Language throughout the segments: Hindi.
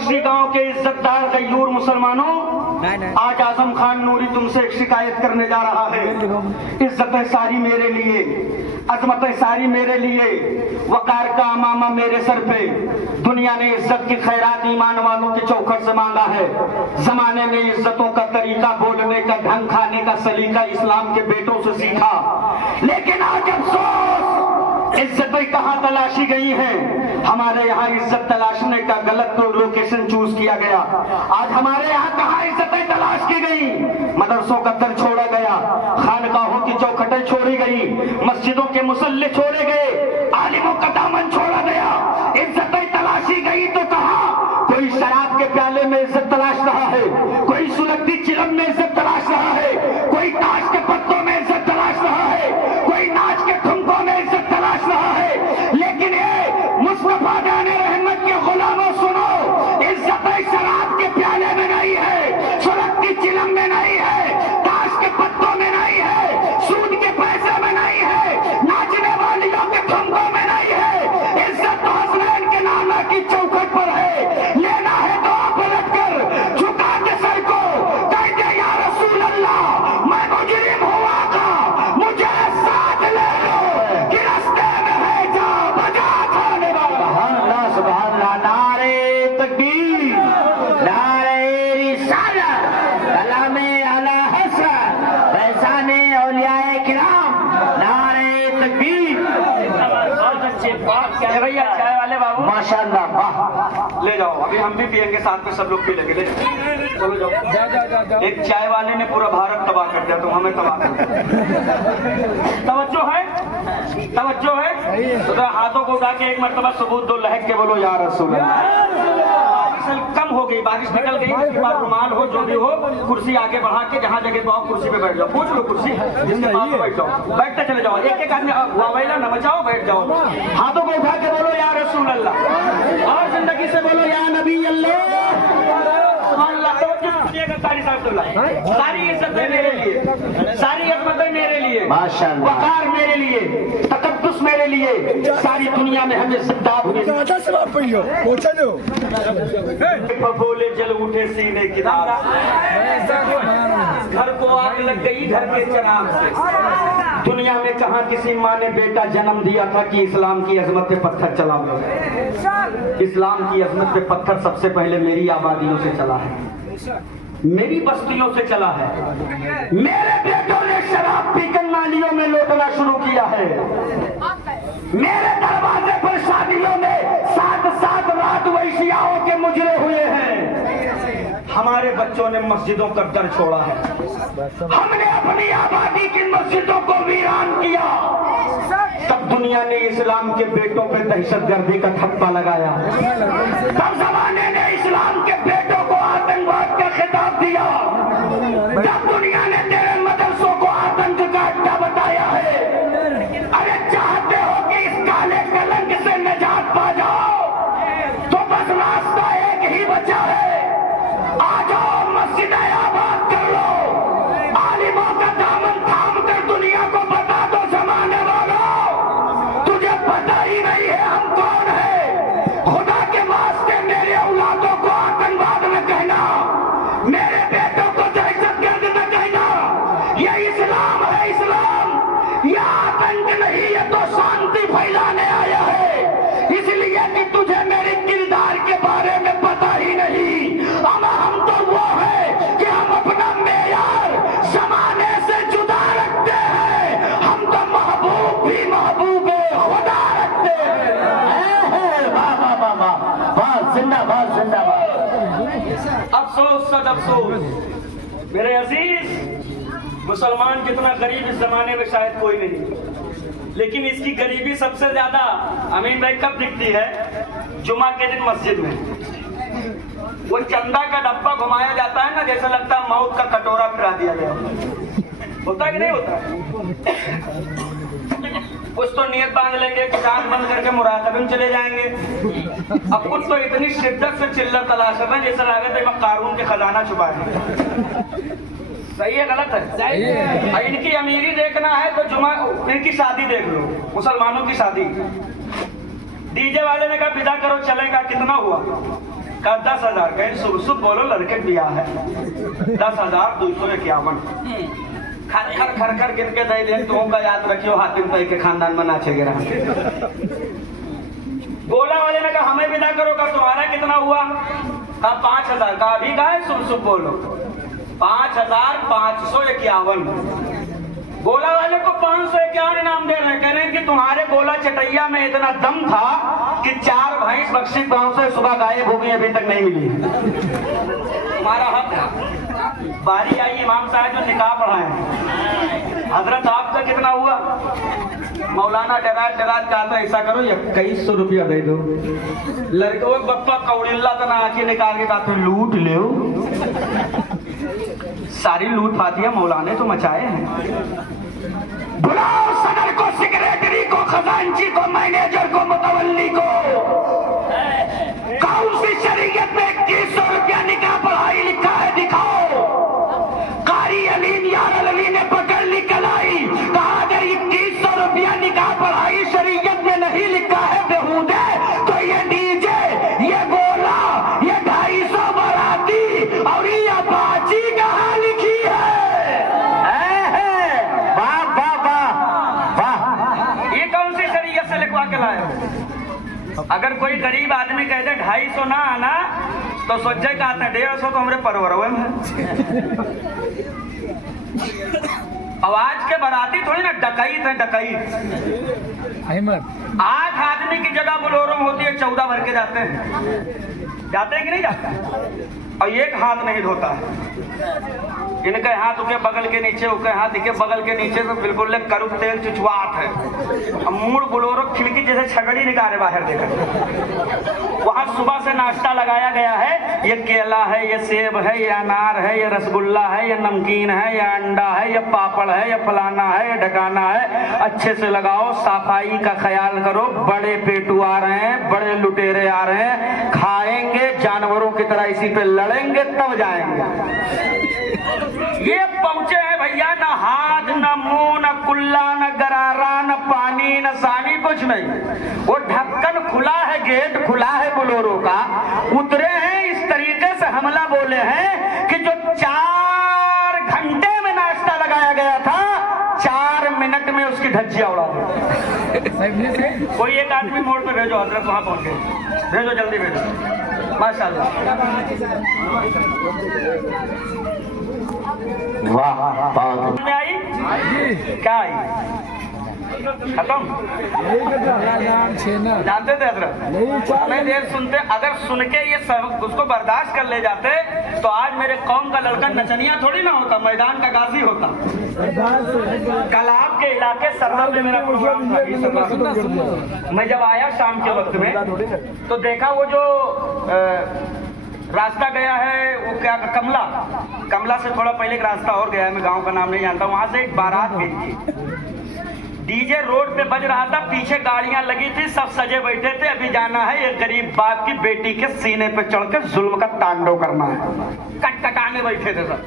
बख्शी गांव के इज्जतदार गयूर मुसलमानों, आज आजम खान नूरी तुमसे एक शिकायत करने जा रहा है। इज्जतें सारी मेरे लिए, अजमतें सारी मेरे लिए, वकार का अमामा मेरे सर पे। दुनिया ने इज्जत की खैरात ईमान वालों की चौखट से मांगा है। जमाने ने इज्जतों का तरीका, बोलने का ढंग, खाने का सलीका इस्लाम के बेटों से सीखा। लेकिन आज अफसोस, इज्जतें कहाँ तलाशी गई हैं? हमारे यहाँ इज्जत तलाशने का गलत लोकेशन चूज किया गया। आज हमारे यहाँ कहाँ इज्जतें तलाश की गई? मदरसों का दर छोड़ा गया, खानकाहों की चौखटें छोड़ी गई, मस्जिदों के मुसल्ले छोड़े गए, आलिमों का दामन छोड़ा गया। इज्जतें तलाशी गई तो कहाँ? कोई शराब के प्याले में इज्जत तलाश रहा है, कोई सुलगती चिलम में इज्जत तलाश रहा है, कोई ताश के पत्तों में इज्जत तलाश रहा है, कोई नाच के ठुमकों में इज्जत तलाश रहा है। लेकिन ये मुस्तफा जाने रहमत के गुलामों सुनो, इज्जत शराब के प्याले में नहीं है, सुलगती चिलम में नहीं है, ताश के पत्तों में नहीं है, सूद के पैसे में नहीं है, नाचने वालियों के ठुमकों में नहीं है। इज्जत तो हसनैन के नाना की चौखट पर है। लेना है तो पलट कर झुका के सर को कह दे या रसूल अल्लाह, मैं मुजरिम हुआ का, मुझे साथ ले लो कि रास्ते में है जा बजा खाने वाला। सुभान अल्लाह, नारे तकबीर, नारे रिसालत, कलामे अला हसन, फैज़ाने औलियाए किराम, नारे तकबीर। बहुत अच्छे बात क्या भैया, चाय वाले बाबू माशाअल्लाह, वाह। ले जाओ, अभी हम भी पियेंगे साथ में, सब लोग पी लेंगे। चलो जाओ। एक चाय वाले ने पूरा भारत तबाह कर दिया, तुम हमें तबाह कर दिया। तवज्जो है, तवज्जो है तो जरा हाथों को उठा के एक मरतबा सबूत दो, लहक के बोलो या रसूल अल्लाह। बारिश कम हो गई, बारिश निकल गई, उसके बाद रुमाल हो, जो भी हो, कुर्सी आगे बढ़ा के जहाँ जगह पाओ कुर्सी पे बैठ जाओ। पूछ लो कुर्सी जिसके पास बैठ जाओ, बैठते चले जाओ। एक एक आदमी वावेला न बचाओ, बैठ जाओ। हाथों को उठा के बोलो या रसूल अल्लाह, और जिंदगी से बोलो या नबी अल्लाह। सारी इज्जतें मेरे लिए, सारी अजमतें मेरे लिए, माशाअल्लाह, वकार मेरे लिए, तकद्दुस मेरे लिए, सारी दुनिया में हमें जिंदा फफोले जल उठे सीने की दाग, घर को आग लग गई घर के चराग से। दुनिया में कहाँ किसी माँ ने बेटा जन्म दिया था कि इस्लाम की अजमत पे पत्थर चला हो। इस्लाम की अजमत पे पत्थर सबसे पहले मेरी आबादियों से चला है, मेरी बस्तियों से चला है। मेरे बेटों ने शराब पीकर नालियों में लौटना शुरू किया है। मेरे दरवाजे पर शादियों में साथ साथ रात वैश्याओं के मुजरे हुए हैं। हमारे बच्चों ने मस्जिदों का दर छोड़ा है। हमने अपनी आबादी की मस्जिदों को वीरान किया। तब दुनिया ने इस्लाम के बेटों पे दहशतगर्दी का ठप्पा लगाया। तब जमाने ने इस्लाम के बेटों को आतंकवाद का खिताब दिया। तब दुनिया ने तेरे मदरसों को आतंक का अड्डा बताया है। अरे चाहते हो कि इस काले कलंक से निजात पा जाओ तो बस रास्ता एक ही बचा है। आ जाओ, मस्जिद आबाद कर लो, आलिमों का दामन थाम कर दुनिया को बता दो जमाने वालों, तुझे पता ही नहीं है हम कौन है। खुदा के वास्ते मेरे औलादों को आतंकवाद न कहना, मेरे बेटों को दहशतगर्द न कहना। ये इस्लाम है, इस्लाम ये आतंक नहीं, ये तो शांति फैलाने आया है। इसलिए कि तुझे मेरे किरदार के बारे में पता ही नहीं। हम तो वो है कि हम अपना मेयार जमाने से जुदा रखते हैं। हम तो महबूब भी महबूबे खुदा रखते हैं। वाह वाह वाह वाह वाह, जिंदाबाद जिंदाबाद। अफसोस सद अफसोस मेरे अजीज, मुसलमान जितना गरीब इस जमाने में शायद कोई नहीं। लेकिन इसकी गरीबी सबसे ज्यादा अमीन भाई कब दिखती है? जुमा के दिन मस्जिद में वो चंदा का डब्बा घुमाया जाता है ना, जैसा लगता है मौत का कटोरा फिरा दिया गया। होता है कि नहीं होता? कुछ तो नियत बांध लेंगे, कुछ आंख बंद करके मुराकबे में चले जाएंगे। अब कुछ तो इतनी शिद्दत से चिल्लर तलाश कर रहे हैं जैसे लगे थे कारून के खजाना छुपा दिया। सही है गलत है? सही है। इनकी अमीरी देखना है तो जुमा इनकी शादी देख लो, मुसलमानों की शादी। डीजे वाले ने कहा विदा करो चलेगा, कितना हुआ? का 10,000 कहीं शुभ शुभ बोलो लड़के दिया है 10,251 खर खर खर खर गिन के दे दे तुम का याद रखियो हातिम भाई के खानदान में नाचे गिरा गोला वाले ने कहा हमें विदा करो का तुम्हारा कितना हुआ का 5,000 का अभी का है शुभ शुभ बोलो 5,551 गोला वाले को 551 इनाम दे रहे हैं कह रहे हैं कि तुम्हारे गोला चटैया में इतना दम था कि 4 भैंस बख्शी गांव से सुबह गायब हो गई अभी तक नहीं मिली तुम्हारा हक था बारी आई इमाम साहब जो निकाह पढ़ाए हजरत आपका कितना हुआ मौलाना डरात डरात कहता ऐसा करो 2100 रुपया दे दो लड़के वो बप्पा कौड़िल्ला तो ना आके निकाल के कहते लूट लो सारी लूट फातिया मौलाने तो मचाए हैं बुलाओ सदर को सेक्रेटरी को खजांची को मैनेजर को मुतवल्ली को कौन सी शरीयत में 2100 रुपया निकाह पढ़ाई लिखा है दिखाओ कारी अलीम यार अली ने पकड़ ली कलाई कहा अगर 2100 रुपया निकाह पढ़ाई शरीयत में नहीं लिखा है बेहूदे तो ये डीजे ये गोला ये 250 बराती और ये अपाची कहाँ लिखी है वाह वाह वाह वाह ये कौन सी शरीयत से लिखवा के लाए अगर कोई गरीब आदमी कह दे 250 ना आना तो सोचे का 150 तो हमारे परवर हुए में आवाज के बराती थोड़ी ना डकैत है डकैत 8 आदमी की जगह बोलोरो होती है 14 भर के जाते हैं कि नहीं जाते और एक हाथ नहीं धोता है इनके हाथ उनके बगल के नीचे उनके हाथ इनके बगल के नीचे तो बिल्कुल करूब तेल चुचवात है मूड बोलोरो खिड़की जैसे छगड़ी निकाले बाहर देखा वहां सुबह से नाश्ता लगाया गया है ये केला है ये सेब है ये अनार है ये रसगुल्ला है ये नमकीन है ये अंडा है ये पापड़ है ये फलाना है ये ढकाना है अच्छे से लगाओ सफाई का ख्याल करो बड़े पेटू आ रहे हैं बड़े लुटेरे आ रहे हैं खाएंगे जानवरों की तरह इसी पे लड़ेंगे तब जाएंगे ये पहुंचे हैं भैया न हाथ न मुंह न कुल्ला न गरारा न पानी न सानी कुछ नहीं वो ढक्कन खुला है गेट खुला है बोलोरो का उतरे हैं इस तरीके से हमला बोले हैं कि जो 4 घंटे में नाश्ता लगाया गया था 4 मिनट में उसकी धज्जियां उड़ा दी कोई एक आदमी मोड़ पे भेजो हजरत वहां पहुंच गए भेजो जल्दी भेजो माशाल्लाह वाह में आई क्या आई खत्म जानते थे हजरत नहीं देर सुनते अगर सुन के ये सब उसको बर्दाश्त कर ले जाते तो आज मेरे कौम का लड़का नचनिया थोड़ी ना होता मैदान का गाजी होता कल आपके इलाके सरदार में मेरा प्रोग्राम था मैं जब आया शाम के वक्त में तो देखा वो जो रास्ता गया है वो क्या कमला से थोड़ा पहले एक रास्ता और गया है मैं गांव का नाम नहीं जानता वहां से एक बारात गई थी डीजे रोड पे बज रहा था पीछे गाड़ियां लगी थी सब सजे बैठे थे अभी जाना है एक गरीब बाप की बेटी के सीने पे चढ़कर जुल्म का तांडव करना है कटकटाने बैठे थे सब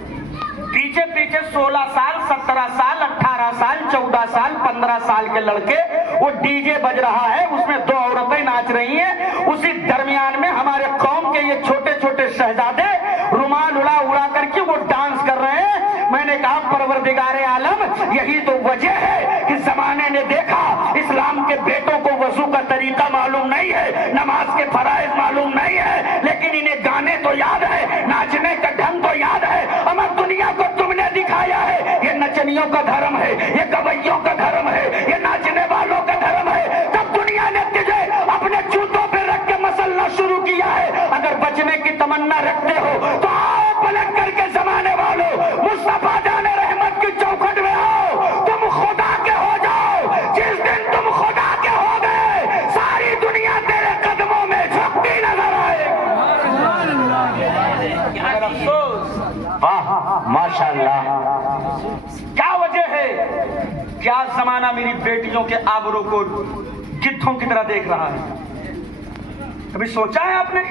पीछे पीछे 16 साल 17 साल 18 साल 14 साल 15 साल के लड़के वो डीजे बज रहा है उसमें 2 औरतें नाच रही हैं उसी दरमियान में हमारे कौम के ये छोटे छोटे शहजादे रुमाल उड़ा करके वो डांस कर रहे हैं मैंने कहा परवरदिगारे आलम यही तो वजह है कि जमाने ने देखा इस्लाम के बेटों को वजू का तरीका मालूम नहीं है नमाज के फराइज मालूम नहीं है लेकिन इन्हें गाने तो याद है नाचने का ढंग तो याद है अमर दुनिया को तुमने दिखाया है ये नचनियों का धर्म है ये गवैयों का धर्म है ये नाचने वालों का धर्म है तब दुनिया ने तुझे अपने जूतों पे रख के मसलना शुरू किया है अगर बचने की तमन्ना रखते हो तो आओ पलट करके जमाने वालों मुस्तफा जाने रहमत की चौखट में आओ तुम खुदा के हो जाओ जिस दिन तुम खुदा के हो गए सारी दुनिया तेरे कदमों में झुकती नजर आए वाह माशाल्लाह क्या वजह है क्या जमाना मेरी बेटियों के आबरू को गिद्धों की तरह देख रहा है कभी सोचा है आपने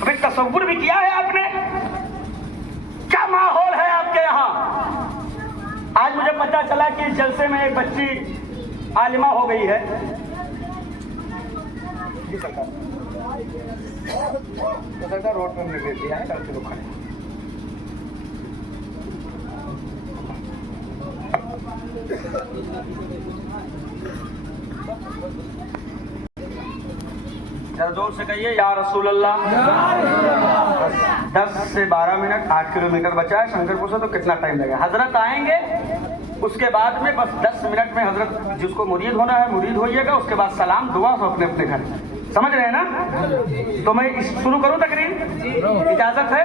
कभी तसव्वुर भी किया है आपने क्या माहौल है आपके यहाँ आज मुझे पता चला कि इस जलसे में एक बच्ची आलिमा हो गई है रोड पर निर्देश दिया है, लड़के लोग खड़े। जरा जोर से कहिए या रसूल अल्लाह। 10 से 12 मिनट, 8 किलोमीटर बचा है शंकरपुर से, तो कितना टाइम लगेगा? हजरत आएंगे, उसके बाद में बस 10 मिनट में हजरत जिसको मुरीद होना है मुरीद होइएगा, उसके बाद सलाम दुआ तो अपने अपने घर। समझ रहे हैं ना? तो मैं शुरू करूं तकरीर? इजाजत है?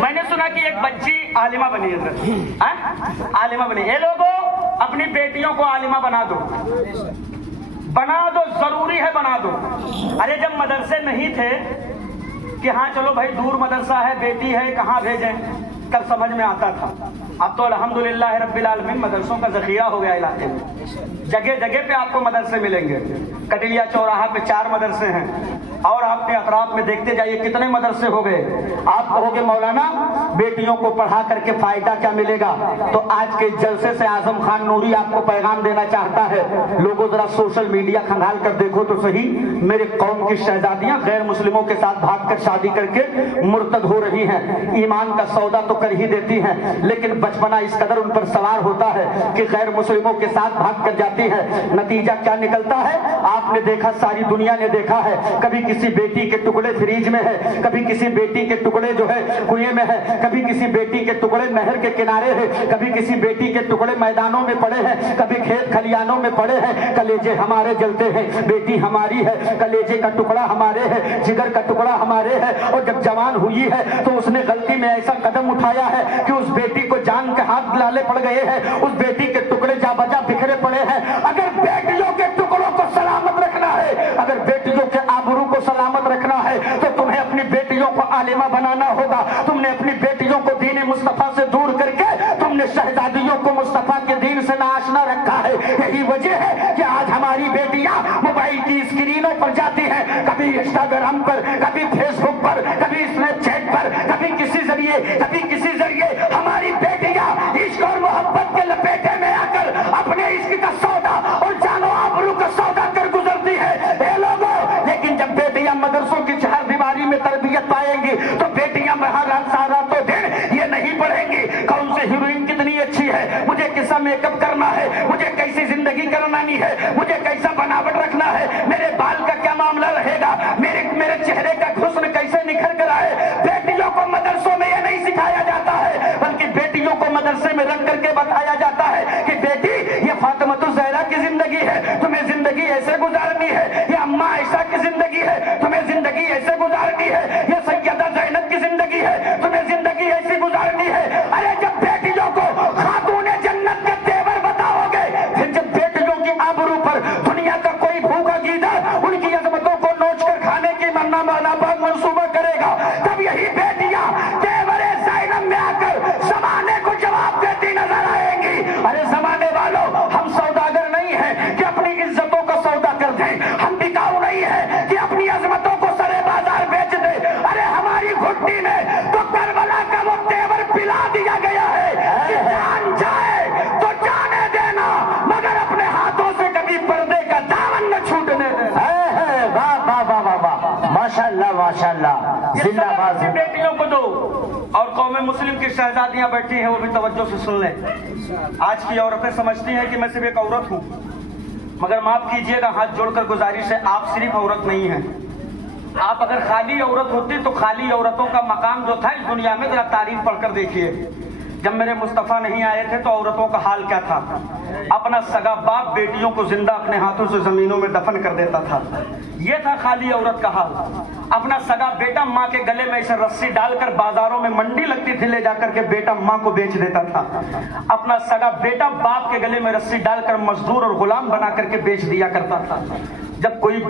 मैंने सुना कि एक बच्ची आलिमा बनी है, आलिमा बनी। ये लोगों अपनी बेटियों को आलिमा बना दो, बना दो, जरूरी है बना दो। अरे जब मदरसे नहीं थे कि हाँ चलो भाई दूर मदरसा है, बेटी है, कहाँ भेजें, तब समझ में आता था। अब तो अल्हम्दुलिल्लाह रब्बिल आलमीन मदरसों का जखीरा हो गया इलाके में, जगह जगह पे आपको मदरसे मिलेंगे। कटिलिया चौराहा पे 4 मदरसे हैं, और आपके अतराफ में देखते जाइए कितने मदरसे हो गए। आप कहोगे मौलाना बेटियों को पढ़ा करके फायदा क्या मिलेगा? तो आज के जलसे से आजम खान नूरी आपको पैगाम देना चाहता है। लोगों जरा सोशल मीडिया खंगाल कर देखो तो सही, मेरे कौम की शहजादियां गैर मुस्लिमों के साथ भागकर शादी करके मुर्तद हो रही हैं। ईमान का सौदा तो कर ही देती हैं, लेकिन बचपना इस कदर उन पर सवार होता है कि गैर मुस्लिमों के साथ भाग कर जाती है। नतीजा क्या निकलता है? आपने देखा, सारी दुनिया ने देखा है, कभी किसी बेटी के टुकड़े फ्रीज में है, कभी किसी बेटी के टुकड़े जो है कुएं में है, कभी किसी बेटी के टुकड़े नहर के किनारे है, कभी किसी बेटी के टुकड़े मैदानों में पड़े हैं, कभी खेत खलियानों में पड़े हैं। कलेजे हमारे जलते हैं, बेटी हमारी है, कलेजे का टुकड़ा हमारे है, जिगर का टुकड़ा हमारे है। और जब जवान हुई है तो उसने गलती में ऐसा कदम उठाया है कि उस बेटी को जान के हाथ लाले पड़ गए हैं, उस बेटी के टुकड़े जा बजा बिखरे पड़े हैं। अगर बेटियों के टुकड़ों को सलामत रखना है, अगर बेटियों के आबरू को सलामत रखना है, तो तुम्हें अपनी बेटियों को आलिमा बनाना होगा। तुमने अपनी बेटियों को दीन मुस्तफा से दूर करके तुमने शहजादियों को मुस्तफा के दीन से नाआशना रखा है। यही वजह है कि आज हमारी बेटियां मोबाइल की स्क्रीनों पर जाती हैं, कभी इंस्टाग्राम पर, कभी फेसबुक पर, कभी स्नैपचैट पर, कभी किसी जरिए हमारी बेटियां इश्क और मोहब्बत के लपेटे में आकर अपने इश्क का सौदा और जानो आबरू का सौदा कर गुजरती है। ए लोगों, लेकिन जब बेटियां मदरसों की चार दीवारी में तरबियत पाएंगी तो बेटियां सारा तो दिन ये नहीं पढ़ेंगी कौन सी हीरोइन कितनी अच्छी है, मुझे कैसा मेकअप करना है, मुझे कैसी जिंदगी करवानी है, मुझे कैसा बनावट रखना है, मेरे बाल का क्या मामला रहेगा, मेरे चेहरे का हुस्न कैसे निखर कर आए। बेटियों को मदरसों में ये नहीं सिखाया जाता है, बल्कि बेटियों को मदरसे में रख करके बताया जाता है कि बेटी ये फातिमा ज़हरा की जिंदगी है, तुम्हें जिंदगी ऐसे गुजारनी है, ये अम्मा आयशा की जिंदगी है, तुम्हें जिंदगी ऐसे गुजारनी है, ये सैयदा ज़ैनब की जिंदगी है, तुम्हें जिंदगी ऐसी गुजारनी है। अरे जब बेटियों को खातूने जन्नत के तेवर बताओगे, फिर जब बेटियों की आबरू पर दुनिया का कोई भूखा गीदड़ उनकी अजमतों को नोच कर खाने की नापाक मंसूबा करेगा, तब यही बेटियां तेवरे ज़ैनब में आकर जमाने को जवाब देती नजर आएंगी। अरे जमाने वालों, हम सौदागर नहीं है कि अपनी इज्जतों का सौदा कर दें, हम बिकाऊ नहीं है कि अपनी अजमतों को सरे बाजार बेच दे। अरे हमारी घुट्टी में तो करबला का वो तेवर पिला दिया गया है कि जान जाए तो जाने देना, मगर अपने हाथों से कभी पर्दे का दामन न छूटने देना। वाह वाह वाह वाह वाह, माशाल्लाह माशाल्लाह, जिंदाबाद। बेटियों को दो। और कौम मुस्लिम की शहजादियां बैठी हैं, वो भी तवज्जो से सुन लें। आज की औरतें समझती हैं कि मैं सिर्फ एक औरत हूं, मगर माफ कीजिएगा, हाथ जोड़कर गुजारिश है, आप सिर्फ औरत नहीं हैं। आप अगर खाली औरत होती तो खाली औरतों का मकाम जो था इस दुनिया में, जरा तारीफ पढ़कर देखिए। जब मेरे मुस्तफा नहीं आए थे तो औरतों का हाल क्या था? अपना सगा बाप बेटियों को जिंदा अपने हाथों से जमीनों में दफन कर देता था। ये था खाली औरत का हाल। अपना सगा बेटा माँ के गले में ऐसे रस्सी डालकर, बाजारों में मंडी लगती थी, ले जाकर के बेटा माँ को बेच देता था। अपना सगा बेटा बाप के गले में रस्सी डालकर मजदूर और गुलाम बना करके बेच दिया करता था। जब कोई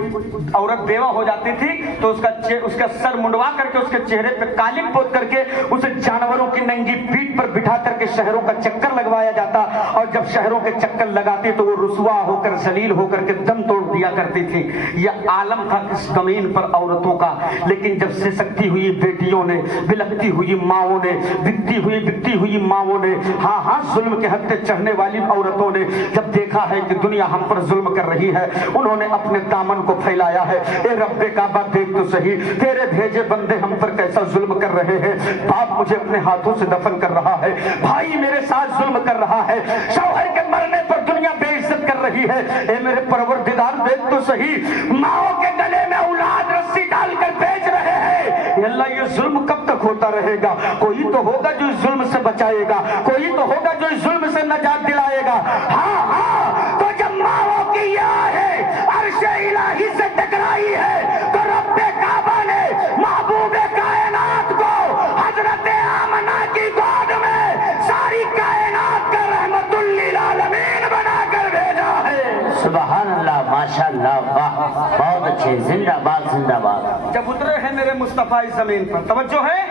औरत बेवा हो जाती थी तो उसका सर मुंडवा करके उसके चेहरे पे कालिक पोत करके उसे जानवरों की नंगी पीठ पर बिठा करके शहरों का चक्कर लगवाया जाता। और जब शहरों के चक्कर लगाते तो वो रुसवा होकर जलील होकर के दम तोड़ दिया करती थी। यह आलम था इस जमीन पर औरतों का। लेकिन जब से सकती हुई बेटियों ने, बिलखती हुई माओं ने, बिकती हुई माओं ने, हाँ जुल्म के हत्थे चढ़ने वाली औरतों ने जब देखा है कि दुनिया हम पर जुल्म कर रही है, उन्होंने अपने दामन को फैलाया है। ए रब्बे काबा देख तो सही, तेरे भेजे बंदे हम पर कैसा जुल्म कर रहे हैं। बाप मुझे अपने हाथों से दफन कर रहा है, भाई मेरे साथ जुल्म कर रहा है, शौहर के मरने पर दुनिया बेइज्जत कर रही है। ए मेरे परवरदिगार देख तो सही, माओ के गले में औलाद रस्सी डालकर बेच रहे हैं। अल्लाह ये जुल्म कब तक होता रहेगा? कोई तो होगा जो इस जुल्म से बचाएगा, कोई तो होगा जो इस जुल्म से नजात दिलाएगा। हाँ तो जब माओ की यह है अर्शे इलाही से टकराई है तो रब्बे काबा ने महबूबे कायनात को हजरत आमना की गोद में सारी कायनात का रहमतुल लिल आलमीन बनाकर भेजा है। सुभान अल्लाह, माशाअल्लाह, वाह, बहुत अच्छे, जिंदाबाद जिंदाबाद। जब उतरे हैं मेरे मुस्तफा इस जमीन पर, तवज्जो है,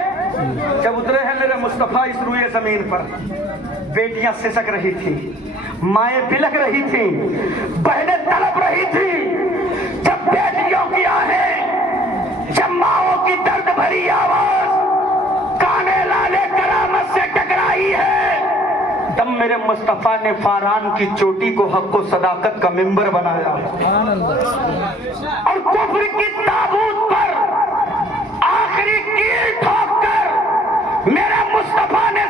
जब उतरे हैं मेरे मुस्तफा इस रूए जमीन पर, बेटियां सिसक रही थी, माएं बिलख रही थी, बहनें तड़प रही थी। जब बेटियों की आहें, जब माओं की दर्द भरी आवाज काने लाले करामत से टकराई है, तब मेरे मुस्तफा ने फारान की चोटी को हक को सदाकत का मिंबर बनाया और कुफ्र की ताबूत पर आखिरी कील ठोक कर मेरे मुस्तफा ने